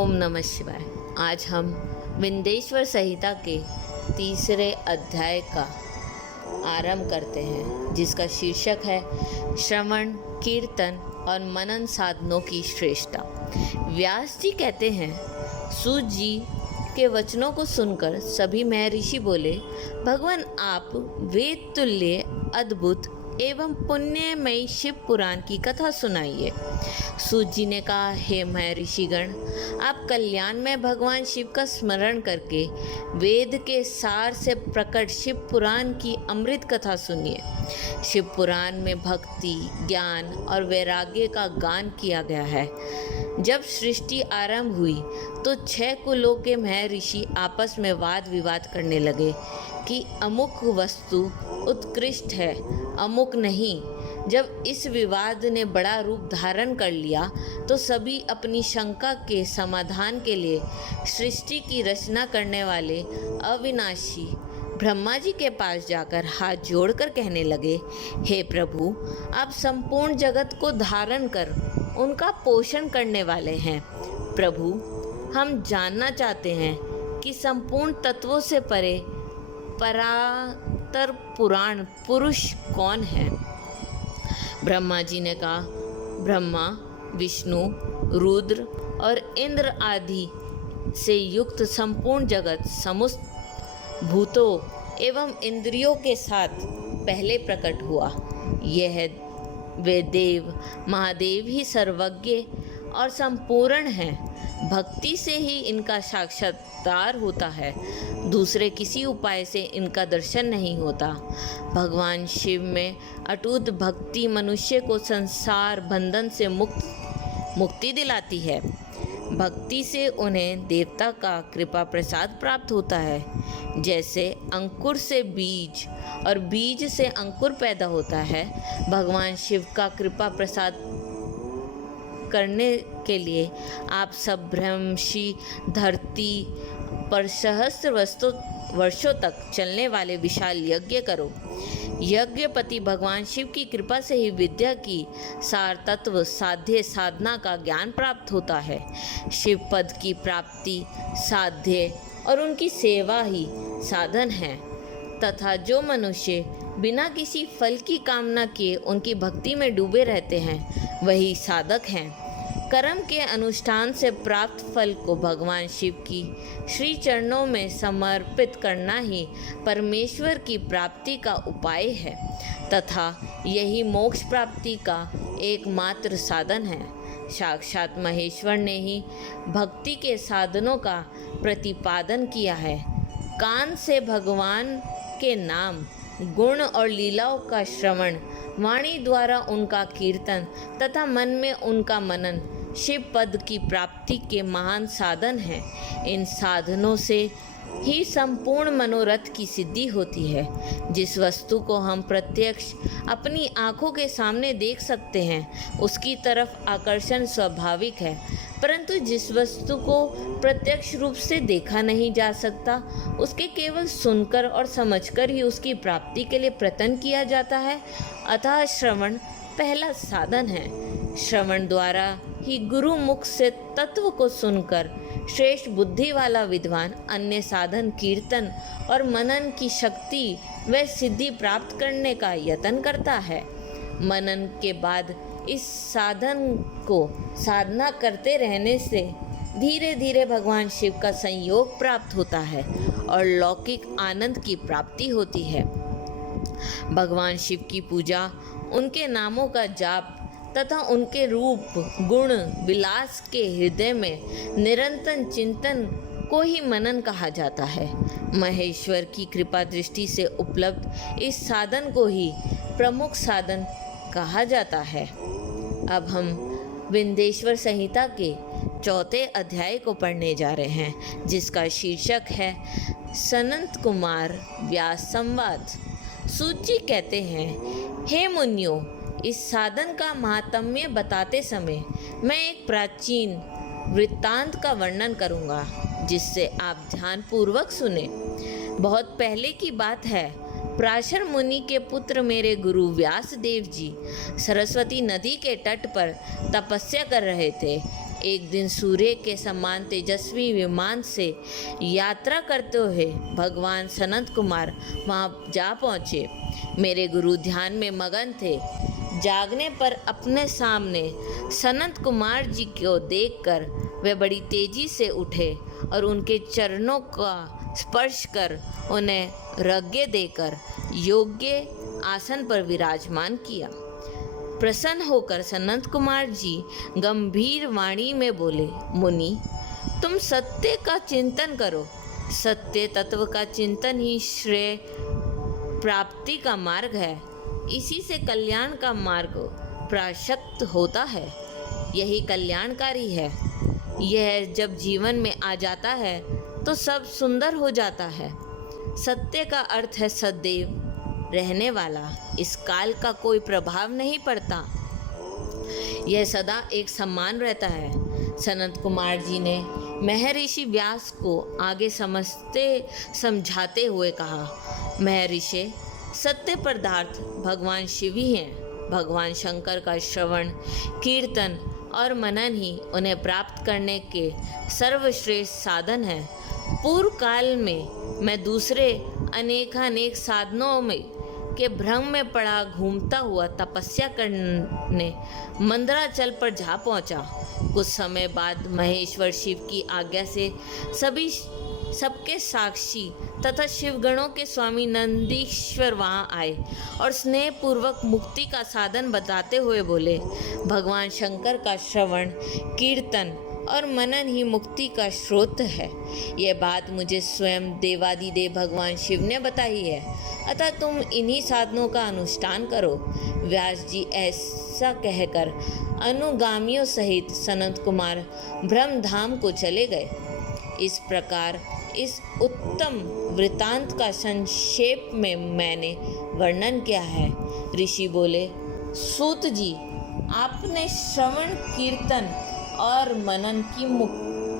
ओम नमः शिवाय। आज हम विंदेश्वर संहिता के तीसरे अध्याय का आरंभ करते हैं, जिसका शीर्षक है श्रवण, कीर्तन और मनन साधनों की श्रेष्ठता। व्यास जी कहते हैं, सूत जी के वचनों को सुनकर सभी महर्षि बोले, भगवान आप वेद तुल्य अद्भुत एवं पुण्यमयी शिव पुराण की कथा सुनाइए। सूत जी ने कहा, हे महर्षिगण, आप कल्याण में भगवान शिव का स्मरण करके वेद के सार से प्रकट शिव पुराण की अमृत कथा सुनिए। शिव पुराण में भक्ति, ज्ञान और वैराग्य का गान किया गया है। जब सृष्टि आरंभ हुई तो 6 कुलों के महर्षि आपस में वाद विवाद करने लगे कि अमुक वस्तु उत्कृष्ट है, अमुक नहीं। जब इस विवाद ने बड़ा रूप धारण कर लिया तो सभी अपनी शंका के समाधान के लिए सृष्टि की रचना करने वाले अविनाशी ब्रह्मा जी के पास जाकर हाथ जोड़कर कहने लगे, हे प्रभु, आप संपूर्ण जगत को धारण कर उनका पोषण करने वाले हैं। प्रभु, हम जानना चाहते हैं कि संपूर्ण तत्वों से परे परातर पुराण पुरुष कौन है। ब्रह्मा जी ने कहा, ब्रह्मा, विष्णु, रुद्र और इंद्र आदि से युक्त संपूर्ण जगत समस्त भूतों एवं इंद्रियों के साथ पहले प्रकट हुआ। यह वे देव महादेव ही सर्वज्ञ और संपूर्ण हैं। भक्ति से ही इनका साक्षात्कार होता है, दूसरे किसी उपाय से इनका दर्शन नहीं होता। भगवान शिव में अटूट भक्ति मनुष्य को संसार बंधन से मुक्ति दिलाती है। भक्ति से उन्हें देवता का कृपा प्रसाद प्राप्त होता है। जैसे अंकुर से बीज और बीज से अंकुर पैदा होता है, भगवान शिव का कृपा प्रसाद करने के लिए आप सब ब्रह्मर्षि धरती पर सहस्त्र वर्षों तक चलने वाले विशाल यज्ञ करो। यज्ञपति भगवान शिव की कृपा से ही विद्या की सार तत्व साध्य साधना का ज्ञान प्राप्त होता है। शिव पद की प्राप्ति साध्य और उनकी सेवा ही साधन है, तथा जो मनुष्य बिना किसी फल की कामना किए उनकी भक्ति में डूबे रहते हैं, वही साधक हैं। कर्म के अनुष्ठान से प्राप्त फल को भगवान शिव की श्री चरणों में समर्पित करना ही परमेश्वर की प्राप्ति का उपाय है, तथा यही मोक्ष प्राप्ति का एकमात्र साधन है। साक्षात महेश्वर ने ही भक्ति के साधनों का प्रतिपादन किया है। कान से भगवान के नाम, गुण और लीलाओं का श्रवण, वाणी द्वारा उनका कीर्तन तथा मन में उनका मनन शिव पद की प्राप्ति के महान साधन हैं। इन साधनों से ही संपूर्ण मनोरथ की सिद्धि होती है। जिस वस्तु को हम प्रत्यक्ष अपनी आँखों के सामने देख सकते हैं, उसकी तरफ आकर्षण स्वाभाविक है, परंतु जिस वस्तु को प्रत्यक्ष रूप से देखा नहीं जा सकता, उसके केवल सुनकर और समझकर ही उसकी प्राप्ति के लिए प्रयत्न किया जाता है। अतः श्रवण पहला साधन है। श्रवण द्वारा ही गुरु मुख से तत्व को सुनकर श्रेष्ठ बुद्धि वाला विद्वान अन्य साधन कीर्तन और मनन की शक्ति व सिद्धि प्राप्त करने का यत्न करता है। मनन के बाद इस साधन को साधना करते रहने से धीरे धीरे भगवान शिव का संयोग प्राप्त होता है और लौकिक आनंद की प्राप्ति होती है। भगवान शिव की पूजा, उनके नामों का जाप तथा उनके रूप, गुण, विलास के हृदय में निरंतर चिंतन को ही मनन कहा जाता है। महेश्वर की कृपा दृष्टि से उपलब्ध इस साधन को ही प्रमुख साधन कहा जाता है। अब हम विंदेश्वर संहिता के 4 अध्याय को पढ़ने जा रहे हैं, जिसका शीर्षक है सनत कुमार व्यास संवाद। सूत जी कहते हैं, हे मुनियों, इस साधन का महात्म्य बताते समय मैं एक प्राचीन वृत्तांत का वर्णन करूंगा, जिससे आप ध्यानपूर्वक सुने। बहुत पहले की बात है, पराशर मुनि के पुत्र मेरे गुरु व्यास देव जी सरस्वती नदी के तट पर तपस्या कर रहे थे। एक दिन सूर्य के समान तेजस्वी विमान से यात्रा करते हुए भगवान सनत कुमार वहाँ जा पहुँचे। मेरे गुरु ध्यान में मगन थे। जागने पर अपने सामने सनत कुमार जी को देखकर वे बड़ी तेजी से उठे और उनके चरणों का स्पर्श कर उन्हें रज्ञ देकर योग्य आसन पर विराजमान किया। प्रसन्न होकर सनत कुमार जी गंभीर वाणी में बोले, मुनि, तुम सत्य का चिंतन करो। सत्य तत्व का चिंतन ही श्रेय प्राप्ति का मार्ग है। इसी से कल्याण का मार्ग प्रशस्त होता है। यही कल्याणकारी है। यह जब जीवन में आ जाता है तो सब सुंदर हो जाता है। सत्य का अर्थ है सदैव रहने वाला। इस काल का कोई प्रभाव नहीं पड़ता। यह सदा एक समान रहता है। सनत कुमार जी ने महर्षि व्यास को आगे समझाते हुए कहा, महर्षि, सत्य पदार्थ भगवान शिव ही हैं। भगवान शंकर का श्रवण, कीर्तन और मनन ही उन्हें प्राप्त करने के सर्वश्रेष्ठ साधन है। पूर्व काल में मैं दूसरे अनेक साधनों में के भ्रम में पड़ा घूमता हुआ तपस्या करने मंदराचल पर जा पहुंचा। कुछ समय बाद महेश्वर शिव की आज्ञा से सबके साक्षी तथा शिवगणों के स्वामी नंदीश्वर वहाँ आए और स्नेह पूर्वक मुक्ति का साधन बताते हुए बोले, भगवान शंकर का श्रवण, कीर्तन और मनन ही मुक्ति का स्रोत है। यह बात मुझे स्वयं देवादिदेव भगवान शिव ने बताई है, अतः तुम इन्हीं साधनों का अनुष्ठान करो। व्यास जी ऐसा कहकर अनुगामियों सहित सनत कुमार ब्रह्मधाम को चले गए। इस प्रकार इस उत्तम वृतांत का संक्षेप में मैंने वर्णन किया है। ऋषि बोले, सूत जी, आपने श्रवण, कीर्तन और मनन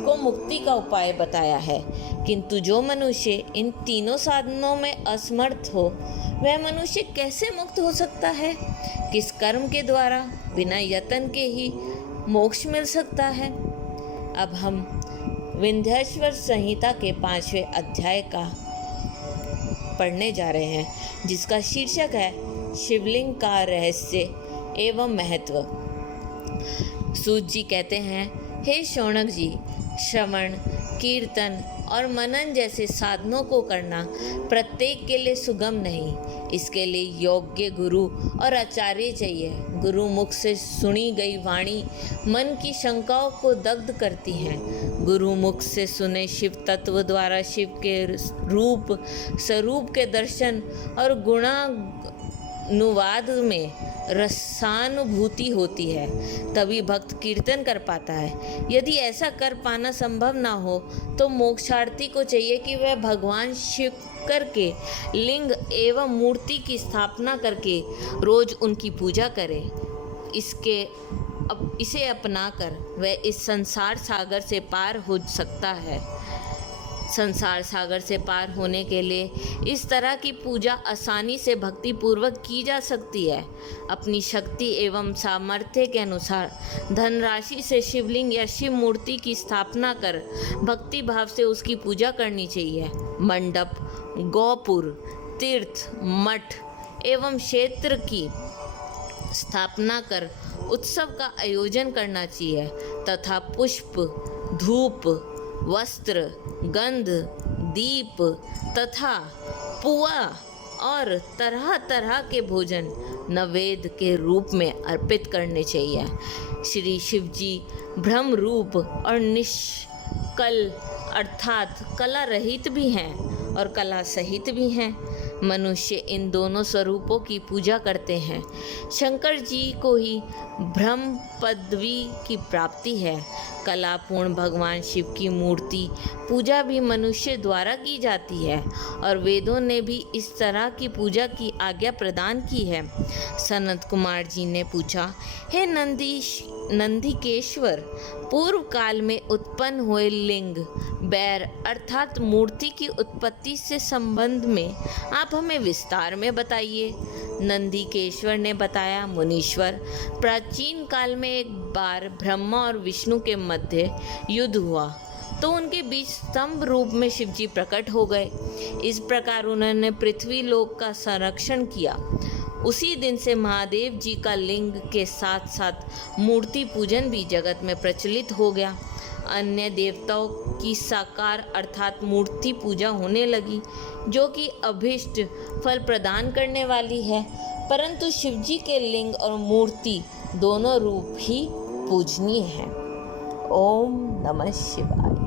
को मुक्ति का उपाय बताया है, किंतु जो मनुष्य इन तीनों साधनों में असमर्थ हो, वह मनुष्य कैसे मुक्त हो सकता है? किस कर्म के द्वारा बिना यत्न के ही मोक्ष मिल सकता है? अब हम विंध्याचल संहिता के 5वें अध्याय का पढ़ने जा रहे हैं, जिसका शीर्षक है शिवलिंग का रहस्य एवं महत्व। सूत जी कहते हैं, हे शौनक जी, श्रवण, कीर्तन और मनन जैसे साधनों को करना प्रत्येक के लिए सुगम नहीं। इसके लिए योग्य गुरु और आचार्य चाहिए। गुरु मुख से सुनी गई वाणी मन की शंकाओं को दग्ध करती है। गुरु मुख से सुने शिव तत्व द्वारा शिव के रूप स्वरूप के दर्शन और गुणानुवाद में रसानुभूति होती है, तभी भक्त कीर्तन कर पाता है। यदि ऐसा कर पाना संभव ना हो तो मोक्षार्थी को चाहिए कि वह भगवान शिव के लिंग एवं मूर्ति की स्थापना करके रोज उनकी पूजा करे। इसे अपनाकर वह इस संसार सागर से पार हो सकता है। संसार सागर से पार होने के लिए इस तरह की पूजा आसानी से भक्ति पूर्वक की जा सकती है। अपनी शक्ति एवं सामर्थ्य के अनुसार धनराशि से शिवलिंग या शिव मूर्ति की स्थापना कर भक्ति भाव से उसकी पूजा करनी चाहिए। मंडप, गौपुर, तीर्थ, मठ एवं क्षेत्र की स्थापना कर उत्सव का आयोजन करना चाहिए तथा पुष्प, धूप, वस्त्र, गंध, दीप तथा पुआ और तरह तरह के भोजन नैवेद्य के रूप में अर्पित करने चाहिए। श्री शिव जी ब्रह्म रूप और निष्कल अर्थात कला रहित भी हैं और कला सहित भी हैं। मनुष्य इन दोनों स्वरूपों की पूजा करते हैं। शंकर जी को ही ब्रह्म पदवी की प्राप्ति है। कलापूर्ण भगवान शिव की मूर्ति पूजा भी मनुष्य द्वारा की जाती है और वेदों ने भी इस तरह की पूजा की आज्ञा प्रदान की है। सनत कुमार जी ने पूछा, हे नंदिकेश्वर पूर्व काल में उत्पन्न हुए लिंग बैर अर्थात मूर्ति की उत्पत्ति से संबंध में आप हमें विस्तार में बताइए। नंदिकेश्वर ने बताया, मुनीश्वर, प्राचीन काल में एक बार ब्रह्मा और विष्णु के मध्य युद्ध हुआ तो उनके बीच स्तंभ रूप में शिवजी प्रकट हो गए। इस प्रकार उन्होंने पृथ्वी लोक का संरक्षण किया। उसी दिन से महादेव जी का लिंग के साथ साथ मूर्ति पूजन भी जगत में प्रचलित हो गया। अन्य देवताओं की साकार अर्थात मूर्ति पूजा होने लगी, जो कि अभीष्ट फल प्रदान करने वाली है, परंतु शिवजी के लिंग और मूर्ति दोनों रूप ही पूजनीय हैं। ओम नमः शिवाय।